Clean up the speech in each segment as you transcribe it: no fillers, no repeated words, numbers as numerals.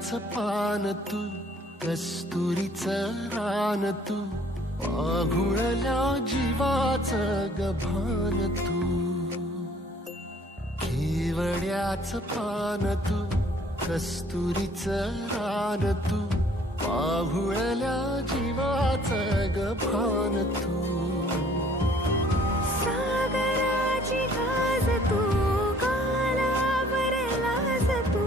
केवड्याचं पान तू, कस्तुरीचं रान तू, पाघुळल्या जीवाचं गभान तू. केवड्याचं पान तू, कस्तुरीचं रान तू, पाघुळल्या जीवाचं गभान तू. सागराची गाज तू, गालावरलाज तू,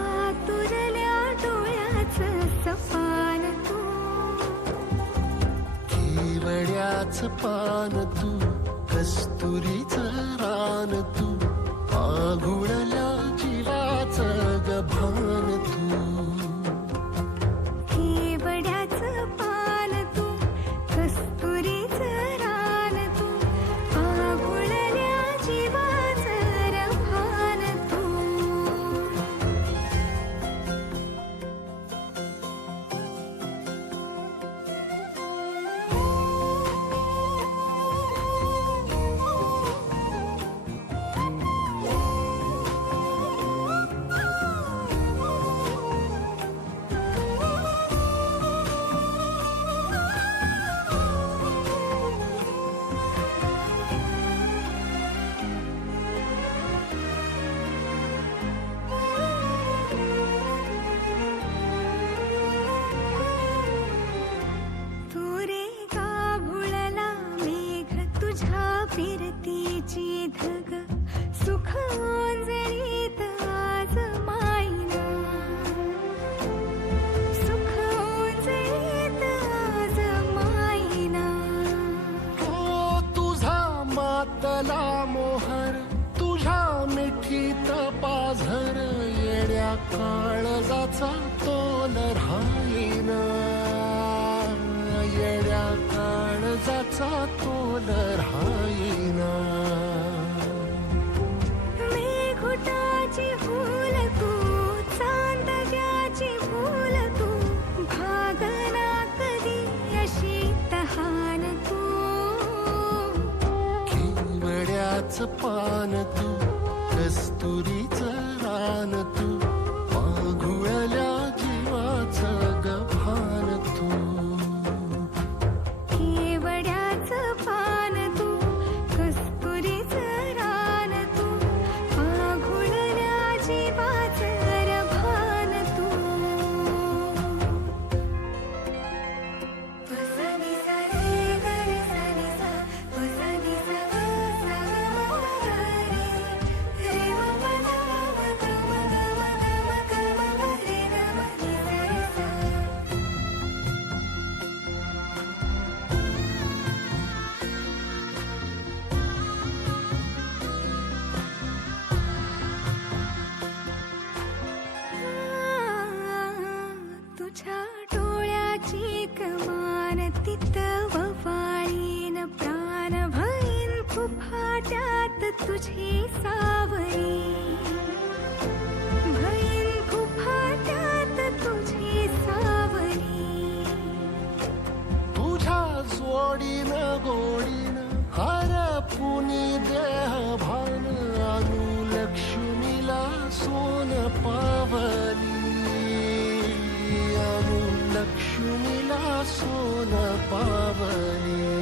आतुरल्या डोळ्याचं सपान तू. केवड्याचं पान तू, कस्तुरीचं रान तू, पाघुळल्या जीवाचं गभान तू. केवड्याचं पान तू, कस्तुरीचं रान तू, पाघुळल्या जीवाचं रभान तू. फिरतीची धग सुख ओंजळीत आज मायना, सुख ओंजळीत आज मायना. हो तुझा मातला मोहर, तुझ्या मिठीत पाझर, येड्या काळजाचा तोल राहीना, येड्या काळजाचा तोल राहीना. मेघुटाची फूल तू, चांदण्याची फूल तू, भागना कधी अशी तहान तू. केवड्याचं पान तू, कस्तुरीचं रान तू, पाघुळल्या जीवाचं गभान तू. केवड्याचं पान तू, कस्तुरीचं रान तू, पाघुळल्या जीवाचं रभान तू. वसनी सा रे ग रे सा रे सा, वसनी सा ग सा ग म ग रे, रे म प ध म ग म ग म ग म ग म ग रे ग म नि सा रे सा. तुझ्या डोळ्याची कमान तिथं ववाळीन प्राण भईन फुफाट्यात तुझी सावरी, भईन फुफाट्यात तुझी सावरी. तुझ्या जोडीनं गोडीनं हरपुनी देह भान, अनुलक्ष्मीला सोन पावली, अनुलक्ष्मीला सोन पावली.